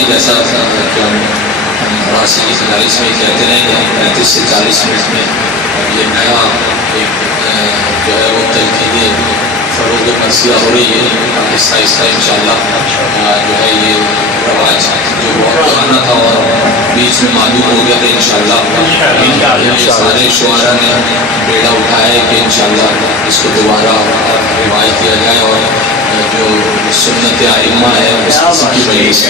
بھی جیسا کہ ہم 88 کی 40 میں کہتے رہے کہ ہم 35 سے 40 منٹ میں یہ نیا ایک جو ہے وہ تنقید فروغ مرثیہ ہو رہی ہے. آہستہ آہستہ انشاءاللہ جو ہے یہ رواج جو بہت پرانا تھا اور بیچ میں معلوم ہو گیا تھا انشاءاللہ سارے شعراء نے بیڑا اٹھایا ہے کہ انشاءاللہ اس کو دوبارہ روایت کیا جائے اور جو سنت ائمہ ہے اس کی وجہ سے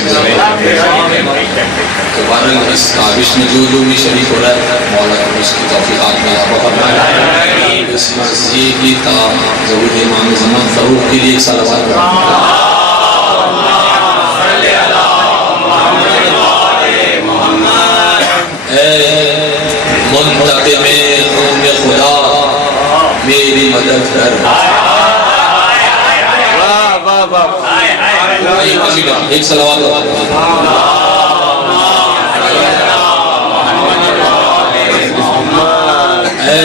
تو بہرحال اس کاوش میں جو بھی شریک ہو رہا ہے مولا اس کی توفیقات میں اضافہ فرمائے. اس مرضی کی ضرور امام زمان فروغ کے لیے ایک صلوات منتقم خون خدا میری مدد کر. ایک صلوات اے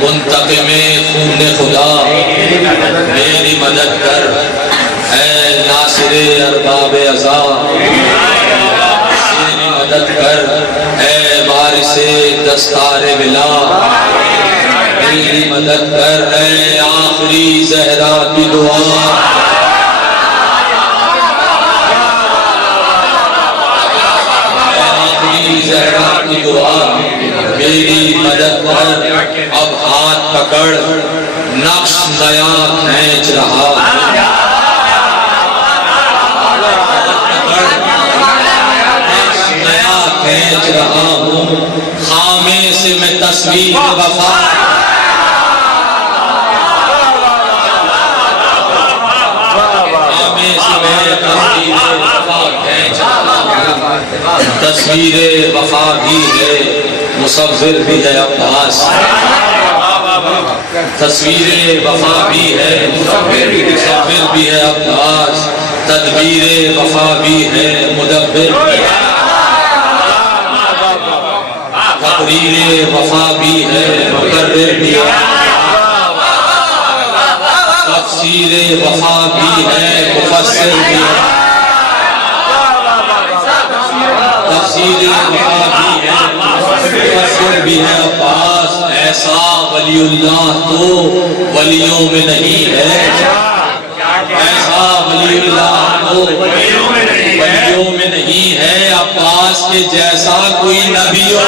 منتقم خون خدا میری مدد کر. اے ناصر ارباب عزا میری مدد کر. اے وارث دستار بلا میری مدد کر. اے آخری زہرا کی دعا زہرا کی دعا میری مدد کر. اب ہاتھ پکڑ نقش نیا کھینچ رہا. نقش نیا کھینچ رہا ہوں. خامے سے میں تصویر وفا خامے سے میں تصویر وفا کھینچ رہا ہوں. تصویر وفا بھی ہے مصور بھی ہے عباس. تصویر وفا بھی ہے مصور بھی ہے عباس. تدبیر وفا بھی ہے مدبر تقریر وفا بھی ہے مقرر بھی ہے. تفسیر وفا بھی ہے مفسر بھی ہے. تفسیر وفا بھی ہے مفسر بھی ہے عباس. ایسا ولی اللہ تو ولیوں میں نہیں ہے. ایسا ولی اللہ تو ولیوں میں نہیں ہے. عباس کے جیسا کوئی نبیوں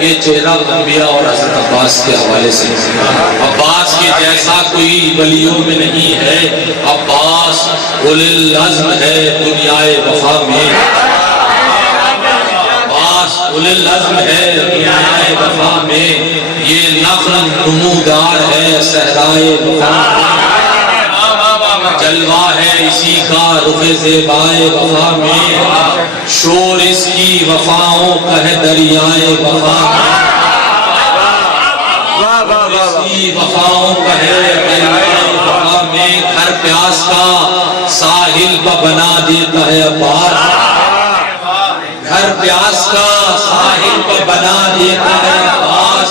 یہ چہرہ انبیاء اور حضرت عباس کے حوالے سے. عباس کے جیسا کوئی ولیوں میں نہیں ہے. عباس اولی العزم ہے دنیائے وفا میں. عباس اولی العزم ہے دنیائے وفا میں. یہ نخل نمودار ہے صحرائے وفا میں. جلوہ ہے اسی کا رخ زیبائے وفا میں. شور اس کی وفاؤں کا ہے دریائے وفا میں. اس کی وفاؤں کا ہے دریائے وفا میں. ہر پیاس کا ساحل پہ بنا دیتا ہے عباس. ہر پیاس کا ساحل پہ بنا دیتا ہے عباس.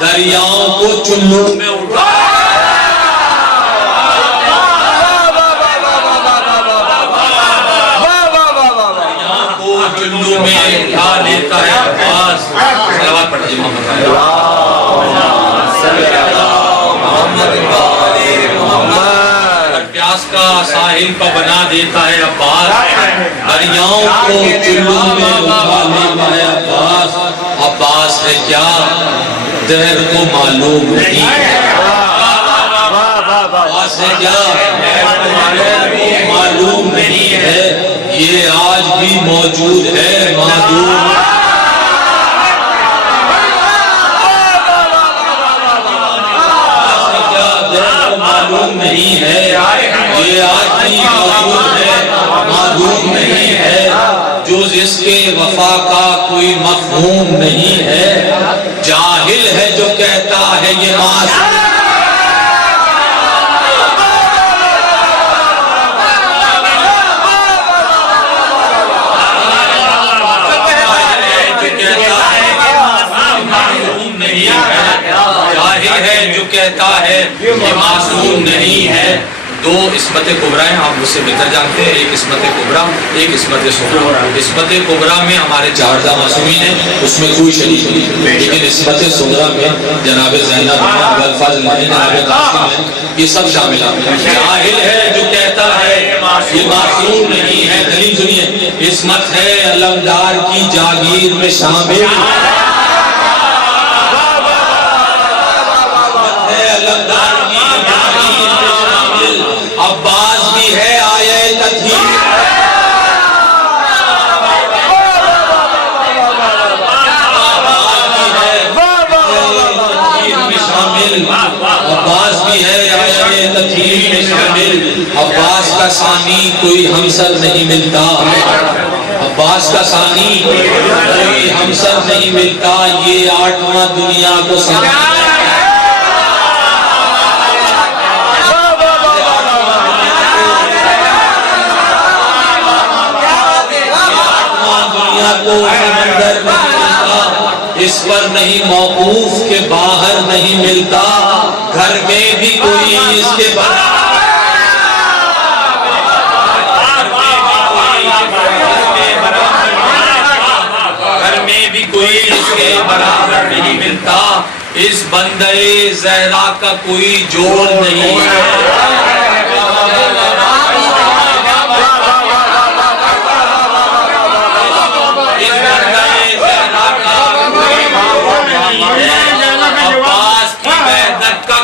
دریاؤں کو چلوں میں اٹھا میں اٹھا لیتا ہے عباس. صلوات پڑھتے ہیں محمد. پیاس کا ساحل کو بنا دیتا ہے عباس. دریاؤں کو چلوں میں اٹھا لیتا ہے عباس. عباس ہے کیا دہر کو معلوم نہیں ہے. عباس ہے کیا دہر کو معلوم نہیں ہے. یہ آج بھی موجود ہے معدوم. معلوم نہیں ہے. یہ آج بھی موجود ہے معدوم نہیں ہے. جو جس کے وفا کا کوئی مفہوم نہیں ہے. جاہل ہے جو کہتا ہے یہ معصوم. جاہل ہے جو کہتا ہے یہ معصوم نہیں ہے. دو عصمت کبریٰ ہیں، آپ مجھ سے بہتر جانتے ہیں. ایک عصمت کبریٰ، ایک عصمت صغریٰ. عصمت کبریٰ میں ہمارے 4 معصومین ہیں، اس میں کوئی شریک نہیں. لیکن عصمت صغریٰ میں جناب زینب ہیں، ابوالفضل ہیں، جناب قاسم ہیں، یہ سب شامل ہیں. جاہل ہے جو کہتا ہے یہ معصوم نہیں ہے. دلیل سنیے، عصمت ہے علمدار کی جاگیر میں شامل. عباس بھی ہے آیے تطہیر. عباس بھی ہے آیے تطہیر میں شامل. عباس کا ثانی کوئی ہمسر نہیں ملتا. عباس کا ثانی کوئی ہمسر نہیں ملتا. یہ 8واں دنیا کو سمجھتا ہے. کو سمندر نہیں ملتا، اس پر نہیں موقوف کے باہر نہیں ملتا. گھر میں بھی کوئی اس کے برابر گھر میں بھی کوئی اس کے برابر نہیں ملتا. اس بندے زہرا کا کوئی جوڑ نہیں ہے.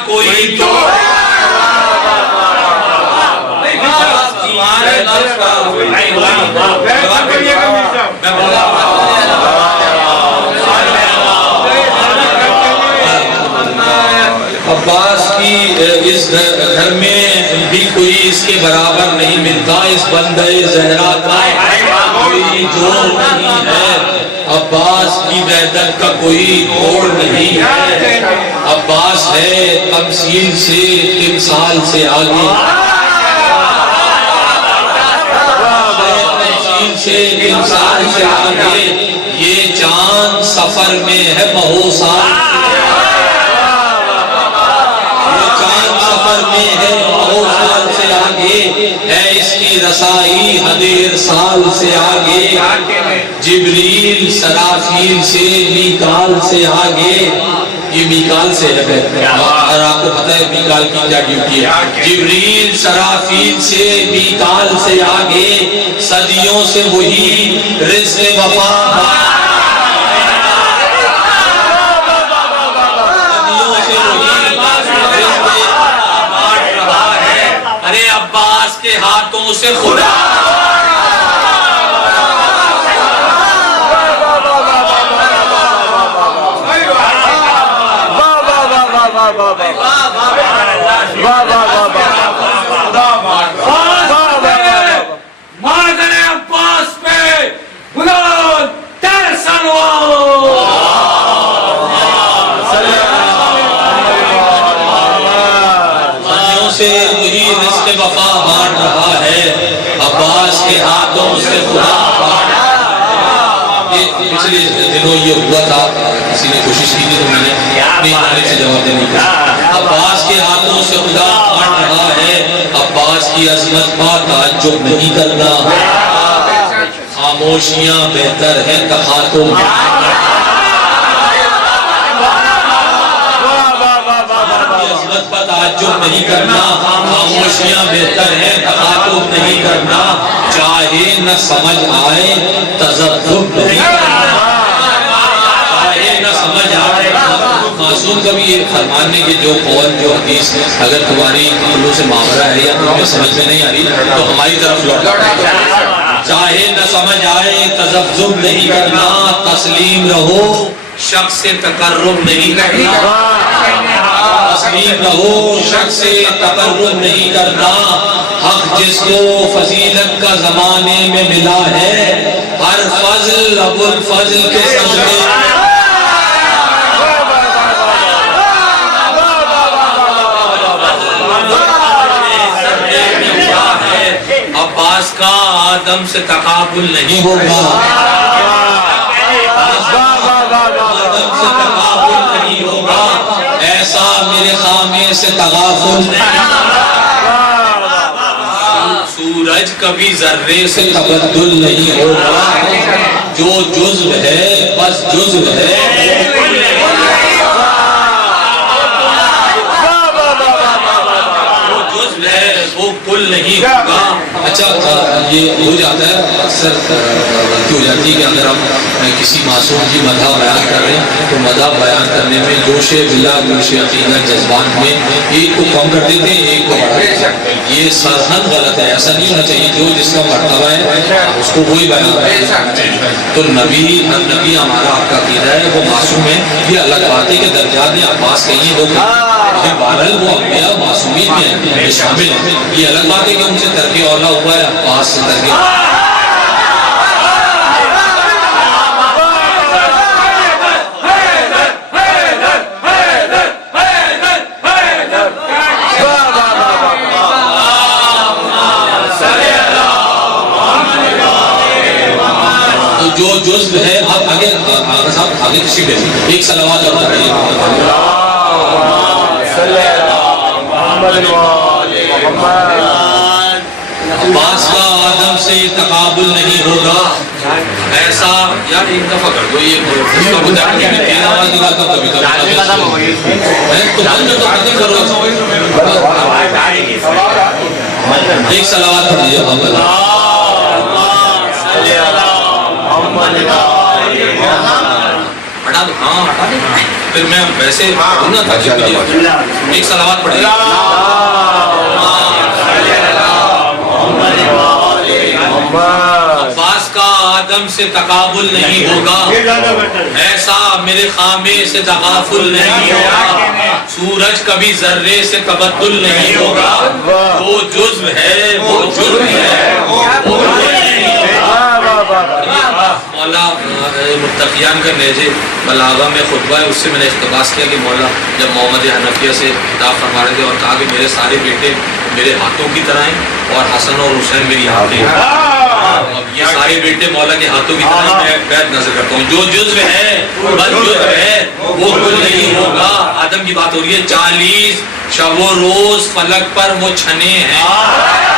کوئی تو عباس کی اس گھر میں بھی کوئی اس کے برابر نہیں ملتا. اس بندے زہرا کا کوئی جوڑ نہیں ہے. عباس کی وحدت کا کوئی توڑ نہیں ہے. عباس ہے تمثیل سے تمثال سے آگے. تمثیل سے تمثال سے آگے. یہ چاند سفر میں ہے مہوسال. یہ چاند سفر میں ہے مہوسال سے آگے. ہے اس کی رسائی حدیر سال سے آگے. جبریل سرافیل سے میکال سے آگے. یہ میکال سے ہے اور آپ کو پتہ ہے میکال کی کیا ڈیوٹی ہے. جبریل سرافیل سے میکال سے آگے. صدیوں سے وہی رزق وفا صدیوں سے وہی بانٹ رہا ہے. ارے عباس کے ہاتھوں سے خدا سے وہی رزق وفا بانٹ رہا ہے. عباس کے ہاتھوں سے خدا پچھلے دنوں یہ ہوا تھا، کسی نے کوشش کی تھی تو میں نے اپنی طرف سے جواب دینے کی. عباس کے ہاتھوں سے خدا بانٹ رہا ہے. عباس کی عظمت کا تعجب نہیں کرنا. خاموشیاں بہتر ہیں تخاطب. عظمت کا تعجب نہیں کرنا. خاموشیاں بہتر ہیں تخاطب نہیں کرنا. چاہے نہ سمجھ آئے تذبذب نہیں کرنا. چاہے نہ سمجھ آئے. معصوم کا بھی یہ فرمانے کے جو قول جو حدیث اگر تمہاری عقلوں سے معاملہ ہے یا تمہیں سمجھ میں نہیں آ رہی تو ہماری طرف لوٹا. چاہے نہ سمجھ آئے تذبذب نہیں کرنا. تسلیم رہو شخص سے تقرب نہیں کرنا. تسلیم رہو شخص سے تقرب نہیں کرنا. حق جس کو فضیلت کا زمانے میں ملا ہے ہر فضل ابوالفضل کے صدقے. عباس کا آدم سے تقابل نہیں ہوگا. آدم سے تقابل نہیں ہوگا. ایسا خامے سے تغافل سورج کبھی ذرے سے تبدل نہیں ہوگا جو جزو ہے بس جزو ہے جو جزو ہے وہ کل نہیں ہوگا اچھا یہ ہو جاتا ہے اکثر غلطی ہو جاتی ہے کہ اگر ہم کسی معصوم کی مدح بیان کر رہے ہیں تو مدح بیان کرنے میں جوش بلا جوش عقیدت جذبات میں ایک کو کم کر دیتے ہیں ایک کو بڑھا دیتے ہیں یہ سرحد غلط ہے ایسا نہیں ہونا چاہیے جو جس کا مرتبہ ہے اس کو وہی بیان کرتے ہیں تو نبی ہمارا آپ کا عقیدہ ہے وہ معصوم ہے یہ الگ بات ہے کہ درجات میں عباس کہیں وہ بہرحال وہ انبیاء معصومیت میں ہیں شامل ہیں یہ الگ بات ہے کہ ان سے ترک اولا ہوا ہے عباس سے ترک تو جو جزو ہے آپ آگے صاحب آگے تشریف لے ایک صلوات اور پڑھیے عباس کا آدم سے تقابل نہیں ہوگا ایسا یار ایک دفعہ کر دو یہ اس کا مدعا نہیں تین آواز نکالتا ہوں کبھی کبھی تو بند تو ختم کرو ایک صلوات پڑھیے ہٹا دو ہاں ہٹا دو پھر میں ویسے پڑھوں تھا ایک صلوات پڑھیے عباس کا آدم سے تقابل نہیں ہوگا ایسا میرے خامے سے تغافل نہیں ہوگا سورج کبھی ذرے سے تبدل نہیں ہوگا وہ جزو ہے وہ جزو ہے مولا متقیان کا لہجے بلاغہ میں خطبہ ہے اس سے میں نے اقتباس کیا کہ مولا جب محمد حنفیہ سے خطاب فرما رہے تھے اور کہا کہ میرے سارے بیٹے میرے ہاتھوں کی طرح ہیں اور حسن اور حسین میری آنکھیں اب یہ سارے بیٹے مولا کے ہاتھوں کی طرح میں بیعت نظر کرتا ہوں جو جزو ہے بس جزو ہے وہ کل نہیں ہوگا آدم کی بات ہو رہی ہے 40 شب و روز فلک پر وہ چھنے ہیں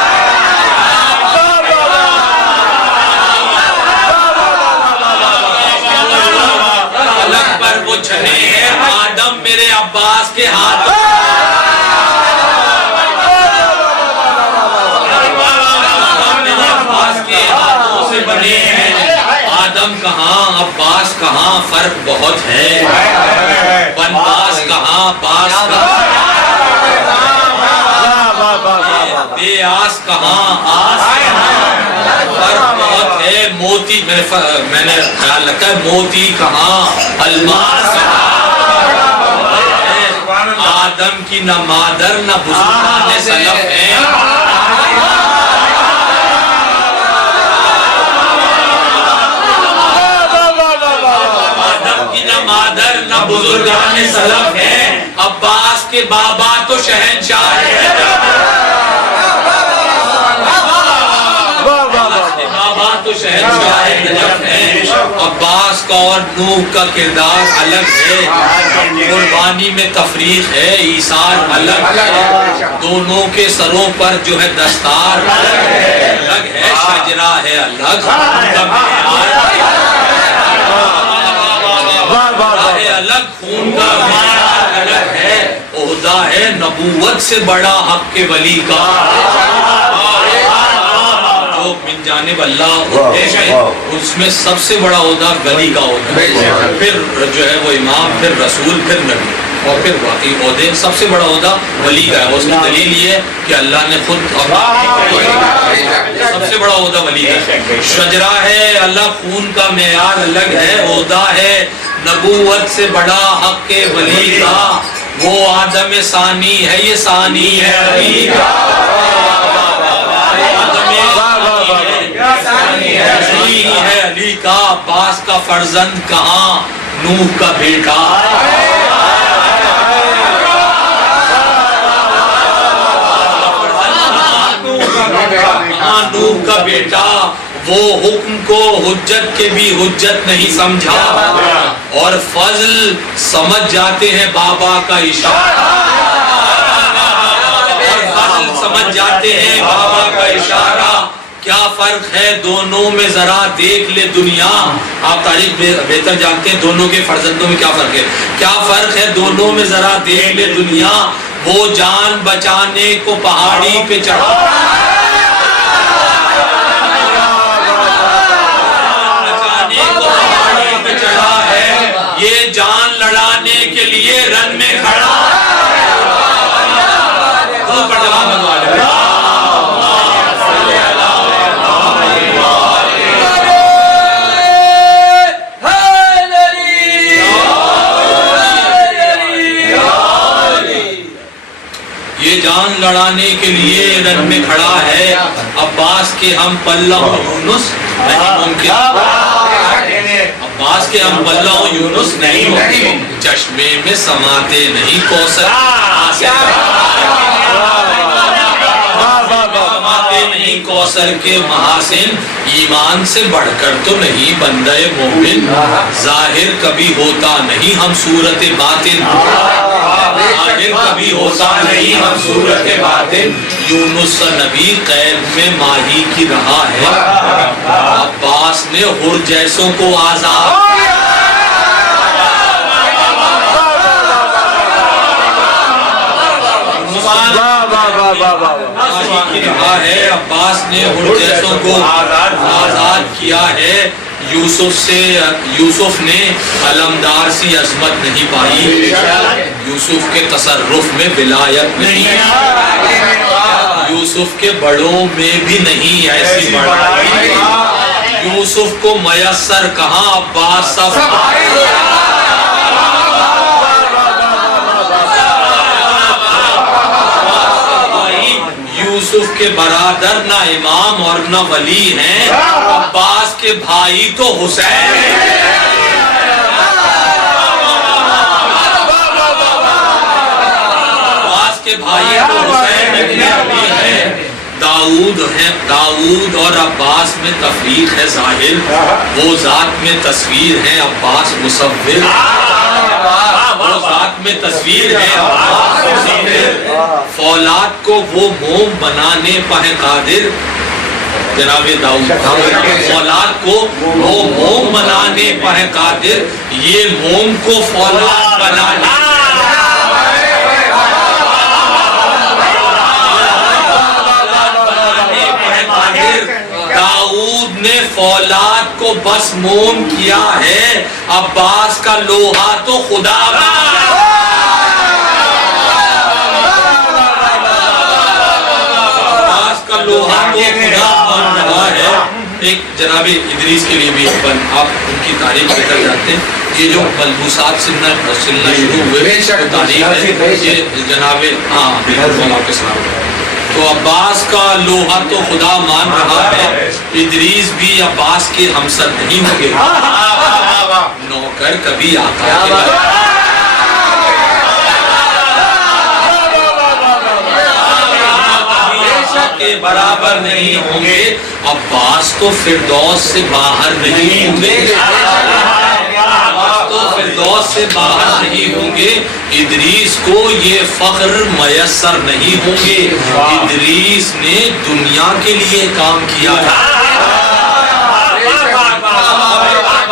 وہ چھنے ہیں آدم میرے عباس کے ہاتھ میرے عباس کے ہاتھوں سے بنے ہیں آدم کہاں عباس کہاں فرق بہت ہے بنباس کہاں باس کہاں بے آس کہاں آس فرق بہت ہے موتی میں نے خیال رکھا ہے موتی کہاں الماس کہاں آدم کی نہ مادر نہ بزرگان سلف ہیں آدم کی نہ مادر نہ بزرگان سلف ہیں عباس کے بابا تو شہنشاہ ہیں تو شہنشاہ نجف ہے عباس کا اور نوح کا کردار الگ ہے قربانی میں تفریق ہے ایثار الگ ہے دونوں کے سروں پر جو ہے دستار الگ ہے شجرہ ہے الگ الگ خون کا الگ ہے عہدہ ہے نبوت سے بڑا حق کے ولی کا من جانب اللہ ہوتے ہیں اس میں سب سے بڑا عہدہ ولی کا ہوتا ہے پھر جو ہے وہ امام پھر رسول پھر نبی اور پھر باقی عہدے سب سے بڑا عہدہ ولی کا ہے اس کی دلیل یہ ہے کہ اللہ نے خود سب سے بڑا عہدہ ولی کا شجرہ ہے اللہ خون کا معیار الگ ہے عہدہ ہے نبوت سے بڑا حق کے ولی کا وہ آدم ثانی ہے یہ ثانی ہے علی کا ہے علی کا عباس کا فرزند کہاں نوح کا بیٹا نوح کا بیٹا وہ حکم کو حجت کے بھی حجت نہیں سمجھا اور فضل سمجھ جاتے ہیں بابا کا اشارہ اہل سمجھ جاتے ہیں بابا کا اشارہ، کیا فرق ہے دونوں میں ذرا دیکھ لے دنیا. آپ تاریخ بہتر جانتے ہیں دونوں کے فرزندوں میں کیا فرق ہے. کیا فرق ہے دونوں میں ذرا دیکھ لے دنیا، وہ جان بچانے کو پہاڑی پہ چڑھا، بچانے کو پہاڑی پہ چڑھا ہے، یہ جان لڑانے کے لیے رن میں کھڑا. یہ جان لڑانے کے لیے رن میں کھڑا ہے، عباس کے ہم پلہ یونس نہیں ممکن، عباس کے ہم پلہ یونس نہیں ممکن، چشمے میں سماتے نہیں کوثر، سماتے نہیں کوثر کے محاسن، ایمان سے بڑھ کر تو نہیں بندہ مومن، ظاہر کبھی ہوتا نہیں ہم صورت باطن، ظاہر کبھی ہوتا نہیں ہم صورت باطن. یونس نبی قید میں ماہی کی رہا ہے، عباس نے حر جیسوں کو آزاد، رہا ہے، عباس نے حر جیسوں کو آزاد کیا ہے. یوسف نے علمدار سی عظمت نہیں پائی، یوسف کے تصرف میں ولایت نہیں، یوسف کے بڑوں میں بھی نہیں ایسی بڑائی، یوسف کو میسر کہاں عباس سب، یوسف کے برادر نہ امام اور نہ ولی ہیں، عباس کے بھائی تو حسین ہیں، عباس کے بھائی تو حسین ابن علی ہیں. داؤد اور عباس میں تفریق ہے ظاہر، وہ ذات میں تصویر ہے عباس مصور، وہ ذات میں تصویر ہے عباس مصور. فولاد کو وہ موم بنانے پہ قادر، جناب داؤد، فولاد کو وہ موم بنانے پہ قادر، یہ موم کو فولاد بنانے داؤد نے فولاد کو بس موم کیا ہے، عباس کا لوہا تو خدا لوہا تو خدا بن رہا ہے. ایک جناب ادریس کے لیے بھی آپ ان کی تعریف بہتر جانتے ہیں، یہ جو ملبوسات سلنا شروع ہوئے تعریف ہے یہ جناب آپ کے سلام. تو عباس کا لوہا تو خدا مان رہا ہے، ادریس بھی عباس کے ہمسر نہیں ہوں گے، نوکر کبھی آقا کے برابر نہیں ہوں گے، عباس تو فردوس سے باہر نہیں ہوں گے، عباس تو فردوس سے باہر نہیں ہوں گے، ادریس کو یہ فخر میسر نہیں ہوں گے. ادریس نے دنیا کے لیے کام کیا ہے،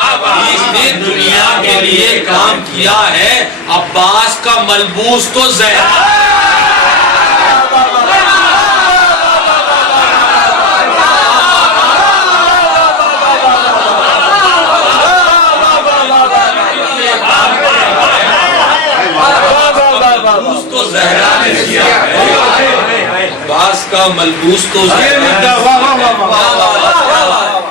ادریس نے دنیا کے لیے کام کیا ہے، عباس کا ملبوس تو زہرا عباس کا ملبوس تو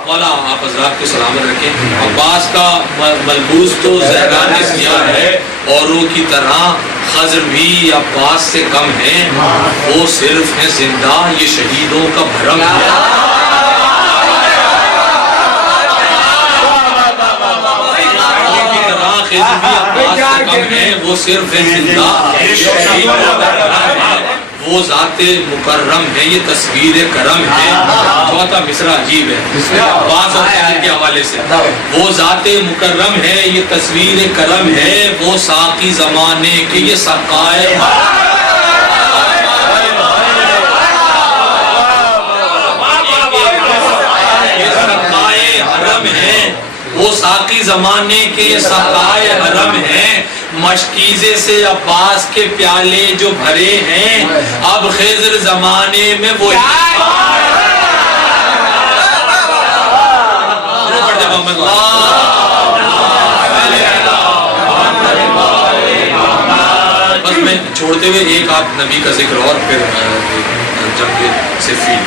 مولا آپ حضرات کو سلامت رکھیں. عباس کا ملبوس تو زہرا نے سیاہ ہے، اوروں کی طرح خضر بھی عباس سے کم ہیں، وہ صرف ہیں زندہ، یہ شہیدوں کا بھرم ہے. وہ صرف زندہ، وہ ذات مکرم ہے، یہ تصویر کرم ہے. چوتھا مصرع عجیب ہے عباس اور خضر کے حوالے سے، وہ ذات مکرم ہے، یہ تصویر کرم ہے، وہ ساقی زمانے کے یہ سقائے ساقی زمانے کے یہ سقائے حرم ہیں، مشکیزے سے عباس کے پیالے جو بھرے ہیں، اب خضر زمانے میں وہی بس میں چھوڑتے ہوئے ایک آدھ نبی کا ذکر اور پھر جنگ صفین.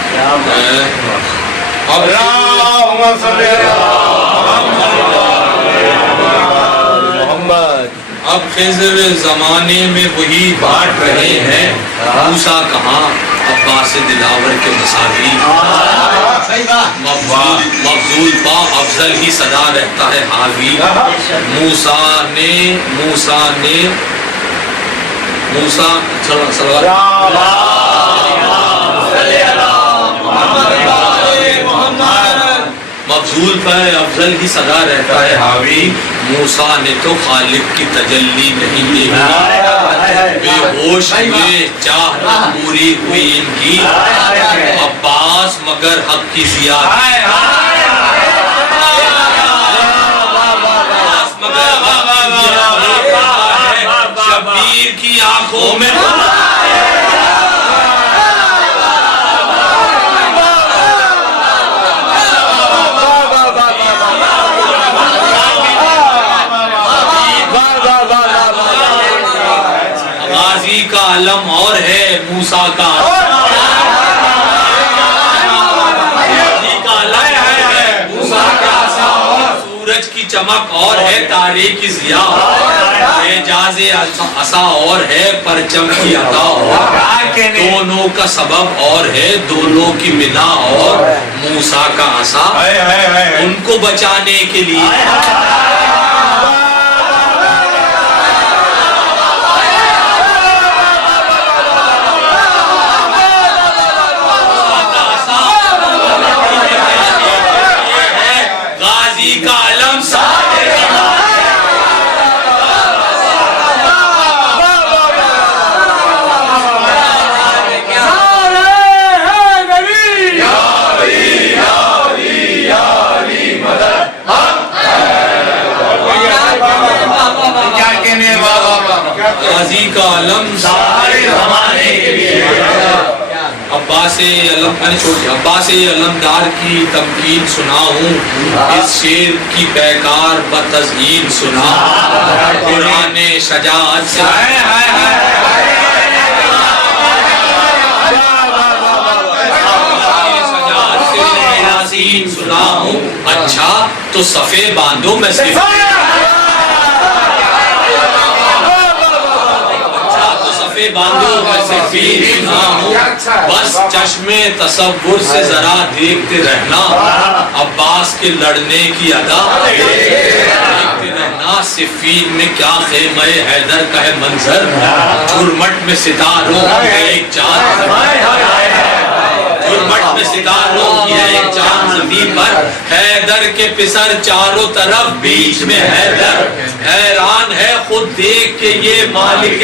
اب خضر زمانے میں وہی بانٹ رہے ہیں، موسیٰ کہاں عباس دلاور کے مساوی، مفضول پا افضل ہی صدا رہتا ہے حاوی. مفضول پہ افضل ہی صدا رہتا ہے حاوی. موسیٰ نے تو خالق کی تجلی نہیں دیکھی، بے ہوش ہوئے چاہ پوری ہوئی ان کی. عباس مگر حق کی شبیر کی آنکھوں میں غازی کا علم اور ہے موسیٰ کا سورج کی چمک اور ہے تارے کی ضیاء، اعجاز عصا اور ہے پرچم کی عطا اور، دونوں کا سبب اور ہے دونوں کی بنا اور، موسیٰ کا عصا ان کو بچانے کے لیے غازی کا علم سارے زمانے کے لیے. عباس علمدار کی تمکین سنا ہوں، اس شیر کی پیکار بتزئین سنا. قرآن شجاعت سے یاسین سنا ہوں. اچھا تو صفے باندھو میں صرف باندھو میں صفین سنا ہوں، بس چشم تصور سے ذرا دیکھتے رہنا عباس کے لڑنے کی ادا، دیکھتے رہنا صفین میں کیا خیمہ حیدر کا ہے منظر، جھرمٹ میں ستاروں کی ہے ایک چاند، جھرمٹ میں ستاروں کی ہے ایک چاند زمین پر، حیدر کے پسر چاروں طرف بیچ میں حیدر، حیران ہے خود دیکھ کے یہ مالک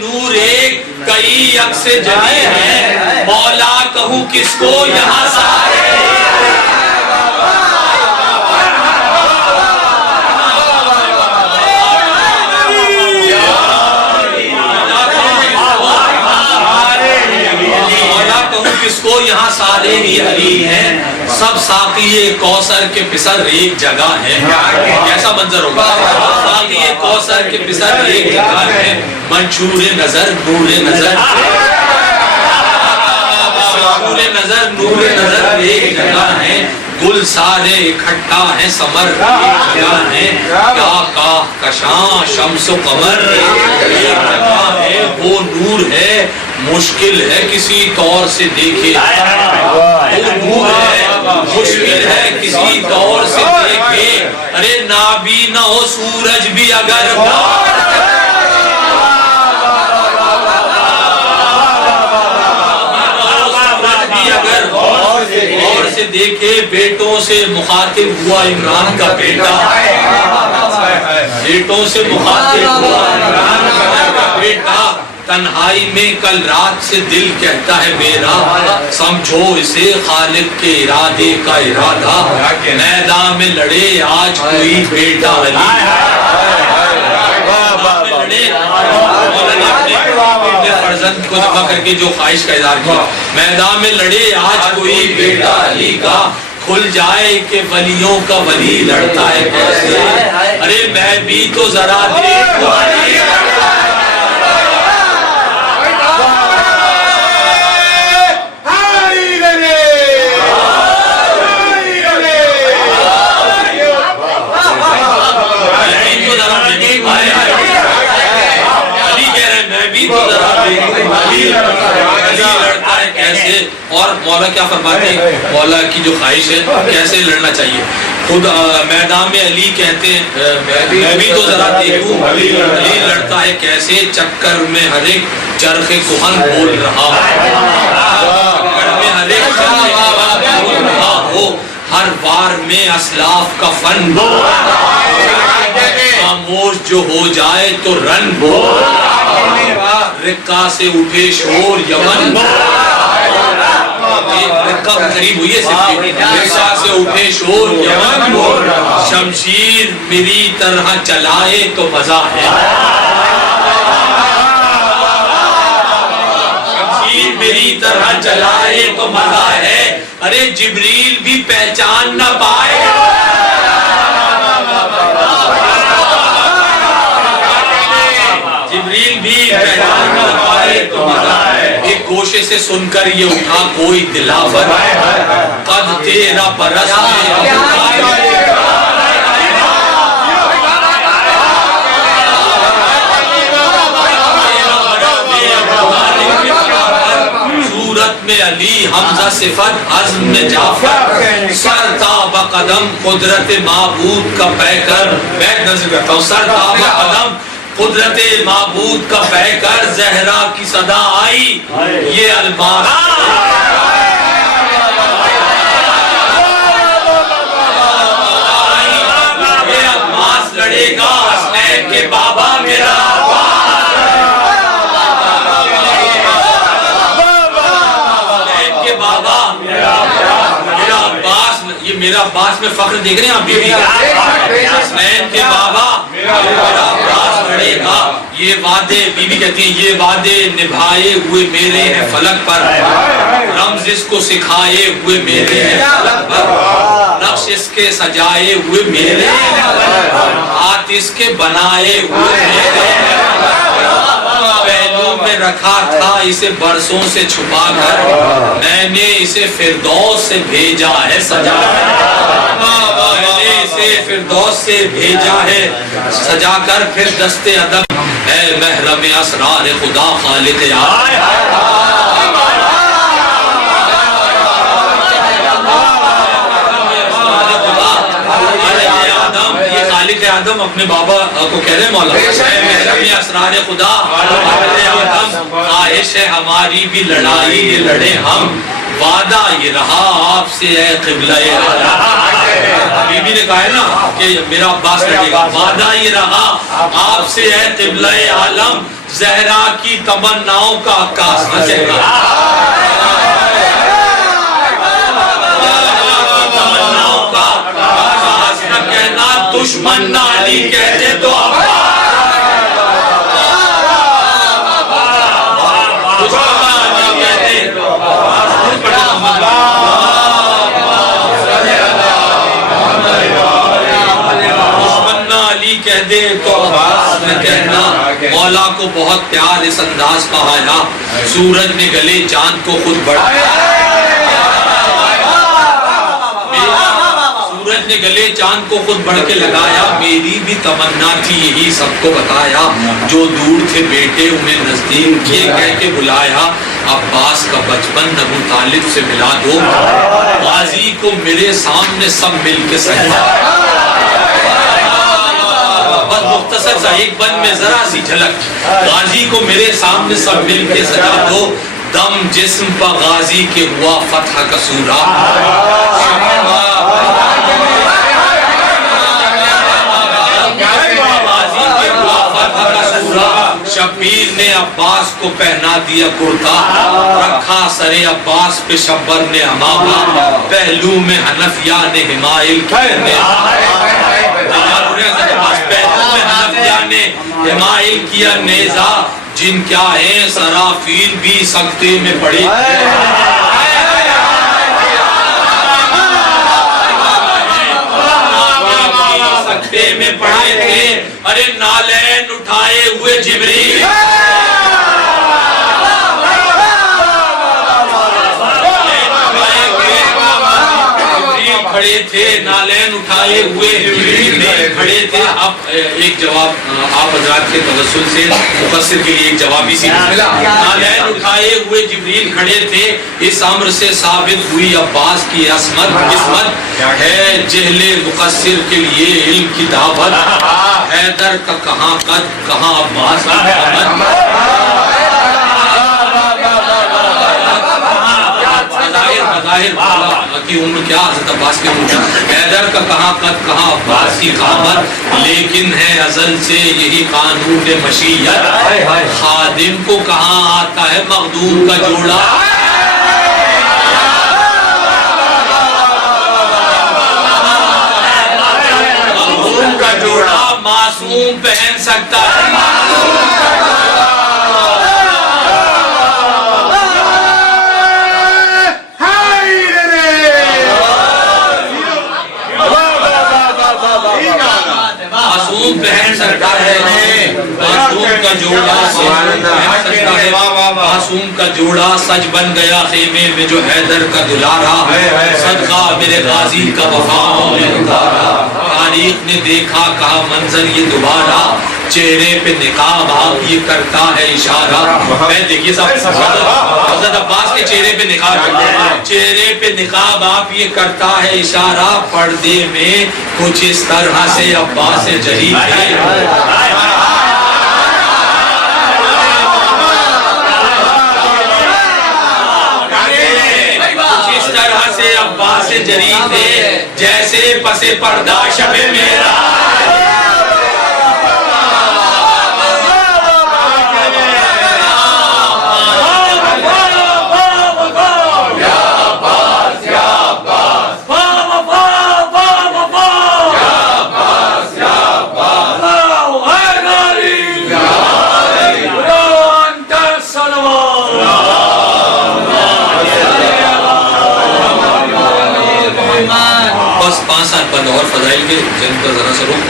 نور ایک کئی عکس جلی ہیں، مولا کہوں کس کو یہاں سارے مولا کہوں کس کو یہاں سارے ہی علی ہیں، سب ساقی کوثر کے پسر ایک جگہ ہیں. کیسا منظر ہوگا، ساقی کوثر کے پسر ایک جگہ ہیں، منشور نظر نور نظر، منشور نظر نور نظر ایک جگہ ہیں، گل سارے اکٹھا ہیں ثمر ایک جگہ ہیں، کیا کاہ کشاں شمس و قمر ایک جگہ ہے، وہ نور ہے مشکل ہے کسی طور سے دیکھے، وہ نور ہے مشکل ہے کسی طور سے دیکھے، ارے نابی نہ ہو سورج بھی اگر غور سے دیکھے، بیٹوں سے مخاطب ہوا عمران کا بیٹا، بیٹوں سے مخاطب ہوا عمران کا بیٹا، تنہائی میں کل رات سے دل کہتا ہے میرا، سمجھو اسے خالق کے ارادے کا ارادہ، میدان میں لڑے آج کوئی بیٹا علی، فرزند کو دفع کر کے جو خواہش کا اظہار کیا، میدان میں لڑے آج کوئی بیٹا علی کا، کھل جائے کہ ولیوں کا ولی لڑتا ہے کیسے، ارے میں بھی تو ذرا دیکھوں اور مولا کیا فرماتے ہیں، مولا کی جو خواہش ہے کیسے لڑنا چاہیے، خود میدان میں علی کہتے ہیں میں بھی تو ذرا دیکھوں علی لڑتا ہے کیسے، چکر میں ہر ایک چرخ کہن بول رہا، چکر میں ہر ایک چرخ کہن بول رہا ہو، ہر بار میں اسلاف کا فن خاموش جو ہو جائے تو رن بول، رقہ سے اٹھے شور یمن، رقہ قریب ہوئی ہے رقہ سے اٹھے شور یمن، شمشیر میری طرح چلائے تو مزہ ہے، شمشیر میری طرح چلائے تو مزہ ہے، ارے جبریل بھی پہچان نہ پائے، جبریل بھی پہچان نہ پائے تو مزہ ہے، ایک گوشے سے سن کر یہ اٹھا کوئی دلاور، قد تیرا برس میں صورت میں علی حمزہ صفت عزم میں جعفر، سر تاب قدم قدرت معبود کا پے کر، بیک نظر کرتا ہوں، سر تاب قدم قدرت معبود کا پے کر، زہرا کی صدا آئی یہ الماس، یہ الماس لڑے گا حسنین کے بابا میرا میرا عباس میں فخر دیکھ رہے ہیں آپ بیوی حسنین کے بابا میرا عباس لڑے گا، یہ وعدے بیوی کہتی ہیں یہ وعدے نبھائے ہوئے میرے ہیں فلک پر، رمز اس کو سکھائے ہوئے میرے ہیں فلک پر، نقش اس کے سجائے ہوئے میرے ہیں ہاتھ اس کے بنائے ہوئے میرے ہیں، پہلو میں رکھا تھا اسے برسوں سے چھپا کر، میں نے اسے فردوس سے بھیجا ہے سجا فردوس سے بھیجا ہے سجا کر، پھر دست ادب ہے محرم اسرار خدا خالق آدم، یہ خالق آدم اپنے بابا کو کہہ رہے ہیں مولا محرم اسرار خدا خالق آدم، خواہش ہے ہماری بھی لڑائی یہ لڑے ہم، وعدہ یہ رہا آپ سے اے قبلہ عالم، بی بی نے کہا ہے نا کہ میرا عباس لڑے گا، وعدہ یہ رہا آپ سے اے قبلہ عالم، زہرا کی تمناؤں کا عکاس نہ کہنا، تمناؤں کا عکاس نہ کہنا، دشمن نہ علی کہتے تو کہہ دے تو عباس نہ کہنا، مولا کو بہت پیار اس انداز کا آیا، سورج نے گلے چاند کو خود بڑھایا، سورج نے گلے چاند کو خود بڑھ کے لگایا، میری بھی تمنا تھی یہی سب کو بتایا، جو دور تھے بیٹے انہیں نزدیک کیے کہہ کے بلایا، عباس کا بچپن ابو طالب سے ملا دو، غازی کو میرے سامنے سب مل کے سجا، بس مختصر سا ایک بند میں ذرا سی جھلک، غازی کو میرے سامنے سب مل کے سجا دو، دم جسم پر غازی کے ہوا فتح کا سورہ، شبیر نے عباس کو پہنا دیا کرتا، رکھا سرے عباس پہ شبر نے امامہ، پہلو میں حنفیہ نے حمائل کیا نیزہ، جن کیا ہے سرافیل بھی سکتے میں پڑے سکتے میں پڑے تھے، ارے نالین اٹھائے ہوئے جبریل کھڑے تھے، نالین اٹھائے ہوئے جبریل کھڑے تھے۔ اب ایک جواب آپ حضرات کے توسل سے مفسر کے لیے ایک جوابی سی نالین اٹھائے ہوئے جبریل کھڑے تھے، اس امر سے ثابت ہوئی عباس کی عصمت، قسمت ہے جہل مقصر کے لیے علم کی دعوت، حیدر کا کہاں قد کہاں عباس کی قامت، کی عمر کیا حضرت عباس کی عمر کیا، حیدر کا کہاں قد کہاں عباس کی قامت، لیکن ہے ازل سے یہی قانون مشیت، خادم کو کہاں آتا ہے مخدوم کا جوڑا، مخدوم کا جوڑا معصوم پہن سکتا ہے، پہن سکتا ہے، معصوم کا جوڑا پہن سکتا ہے، معصوم کا جوڑا سچ بن گیا خیمے میں جو حیدر کا دلارا، صدقہ میرے غازی کا وفا میں اتارا، تاریخ نے دیکھا کہا منظر یہ دوبارہ، چہرے پہ نقاب آپ یہ کرتا ہے اشارہ، میں دیکھیے صاحب حضرت عباس کے چہرے پہ نقاب، چہرے پہ نقاب آپ یہ کرتا ہے اشارہ، پردے میں کچھ اس طرح سے عباس سے جہی تھے، کچھ اس طرح سے عباس سے جری تھے، جیسے پس پردہ شب میرا، اور فضائل کے جن پر ذرا سا رخ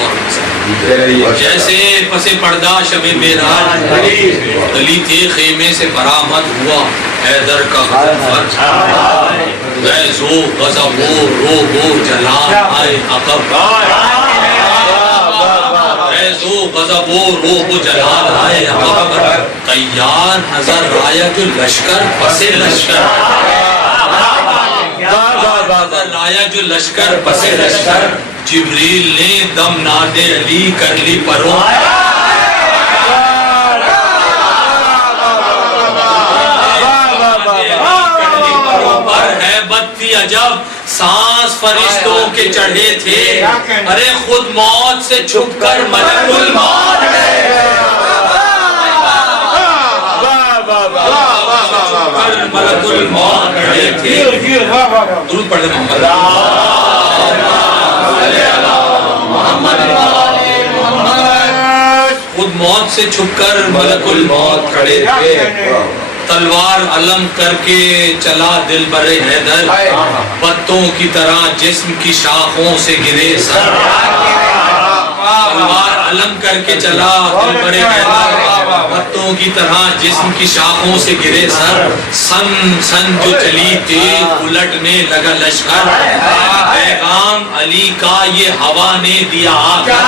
اور جیسے پس پردہ شب معراج علی تھے خیمے سے برآمد ہوا حیدر کا غیظ و غضب و روب و جلال آئے عقب، غیظ و غضب و روب و جلال آئے عقب، تیار نظر آیا جو لشکر پس لشکر، لایا جو لشکر پس لشکر، جبریل نے دم ناد علی کر لی پرو، پر ہے بتی عجب سانس فرشتوں کے چڑھے تھے، ارے خود موت سے چھپ کر ملک الموت ملک الموت کھڑے تھے، درود پڑھتے محمد، خود موت سے چھپ کر ملک الموت کھڑے تھے، تلوار علم کر کے چلا دل بر حیدر، پتوں کی طرح جسم کی شاخوں سے گرے سر، تلوار علم کر کے چلا دل بر حیدر، پتوں کی طرح جسم کی شاخوں سے گرے سر، سن سن جو چلی تیز الٹنے لگا لشکر، پیغام علی کا یہ ہوا نے دیا آ کر،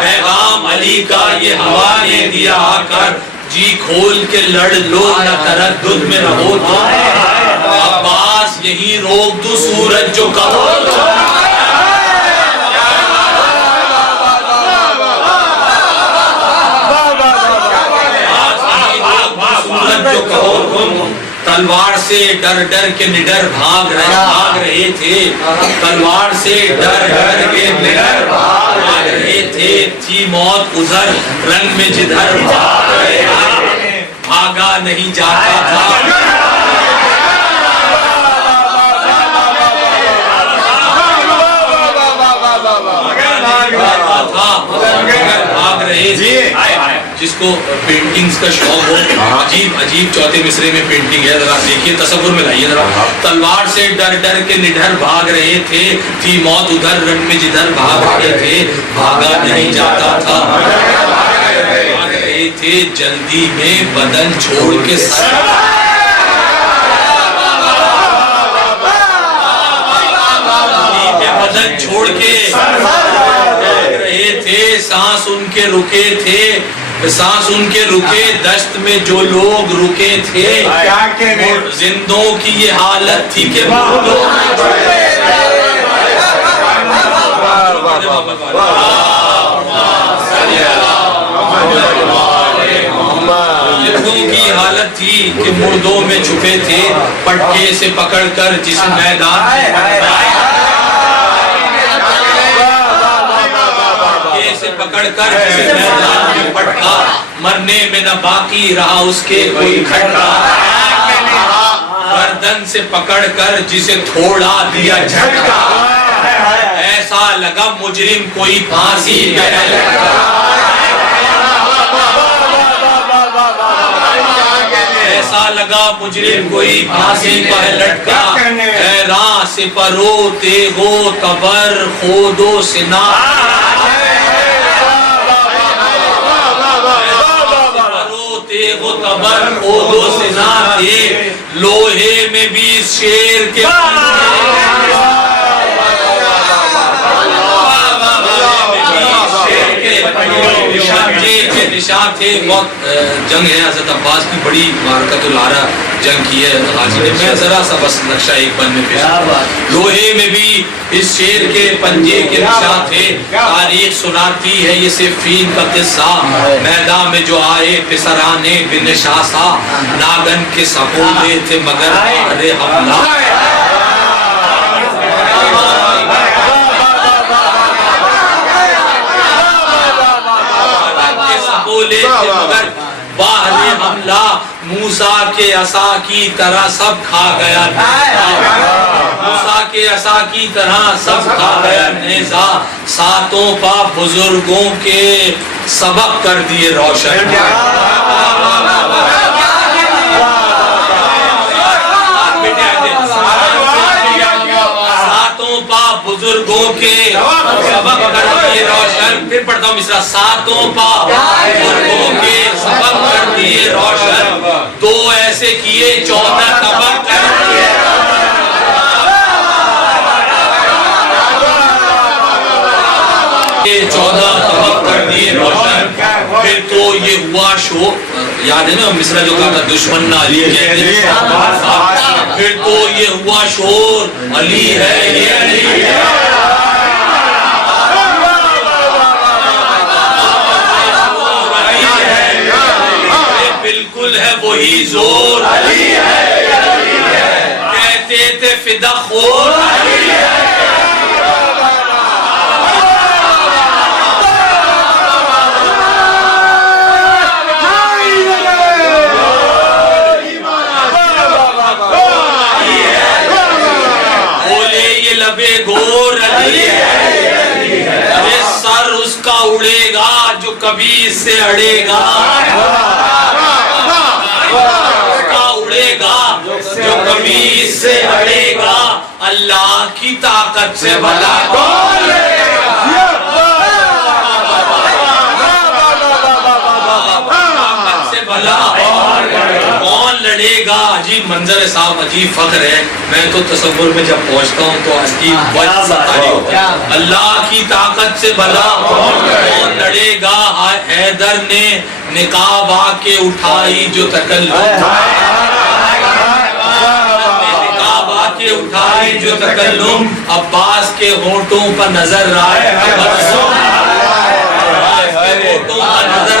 پیغام علی کا یہ ہوا نے دیا آ کر، جی کھول کے لڑ لو نہ تردد میں رہو تو، عباس یہی روک دو سورج جو کہو تو، جو کہو تم، تلوار سے ڈر ڈر کے نڈر بھاگ رہے تھے، تلوار سے ڈر ڈر کے نڈر بھاگ رہے تھے، تھی موت ادھر رنگ میں جدھر بھاگ رہے تھے، بھاگا نہیں جاتا تھا، بھاگ رہے تھے۔ جس کو پینٹنگز کا شوق ہو، عجیب عجیب چوتھے مصرے میں پینٹنگ ہے، ذرا دیکھیے، تصور میں لائیے ذرا۔ تلوار سے ڈر ڈر کے نڈر بھاگ رہے تھے، تھی موت ادھر رنگ میں جدھر بھاگ رہے تھے، بھاگا نہیں جاتا تھا، بھاگ رہے تھے جلدی میں بدن چھوڑ کے بدن چھوڑ کے بھاگ رہے تھے، سانس ان کے رکے تھے، سانس ان کے رکے، دشت میں جو لوگ رکے تھے، زندوں کی یہ حالت تھی کہ مردوں کی حالت تھی کہ مردوں میں چھپے تھے، پٹکے سے پکڑ کر جس میدان سے پکڑ کر جس میدان میں پٹکا، مرنے میں نہ باقی رہا اس کے کوئی کھٹکا، گردن سے پکڑ کر جسے تھوڑا دیا جھٹکا، ایسا لگا مجرم کوئی پھانسی پہ لٹکا، ایسا لگا مجرم کوئی پھانسی پہ لٹکا، حیراں سے پرو تیغو تبر خودو سنا، تبر خودو سنا تھے، لوہے میں بھی شیر کے نشان تھے۔ وقت جنگ ہے، حضرت عباس کی بڑی معرکۃ العرا جنگ کی ہے غازی نے، میں ذرا سا بس نقشہ ایک بند میں پیش کروں۔ لوہے میں بھی اس شیر کے پنجے کے نشان تھے، تاریخ سناتی ہے یہ صفین کا قصہ، میدان میں جو آئے پسرانے بن شاسا، ناگن کے سپولے تھے مگر ارے حملہ، بولے تھے مگر باہر حملہ، موسیٰ کے عصا کی طرح سب کھا گیا نیزہ، موسیٰ کے عصا کی طرح سب کھا گیا نیزہ، ساتوں پا بزرگوں کے سبق کر دیے روشن، ساتوں پا بزرگوں کے سبق کر دیے روشن، پھر پڑھتا ہوں مصرع، ساتوں پا بزرگوں کے سبق کر دیے روشن، دو ایسے کیے 14 طبق کر دیے، 14 طبق کر دیے روشن، پھر تو یہ ہوا شو، یاد ہے نا مصرع جو کہا تھا دشمن نہ علی کہتے، پھر تو یہ ہوا شور علی ہے یہ علی ہے، بالکل ہے وہی زور علی ہے، کہتے تھے فدا خور علی ہے، گور علی ہے، ارے سر اس کا اڑے گا جو کبھی اس سے اڑے گا، اس کا اڑے گا جو کبھی اس سے اڑے گا، اللہ کی طاقت سے بھلا کون لڑے گا، طاقت سے بھلا کون لڑے گا، عجیب منظر ہے صاحب، عجیب فخر ہے، میں تو تصور میں جب پہنچتا ہوں تو عجیب وجہ ستاری ہوتا ہے، اللہ کی طاقت سے بھلا کون لڑے گا، حیدر نے نقاب آ کے اٹھائی جو تکلم، نقاب آ کے اٹھائی جو تکلم، عباس کے ہونٹوں پر نظر آئے تبسم، عباس کے ہونٹوں پر نظر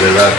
جزاک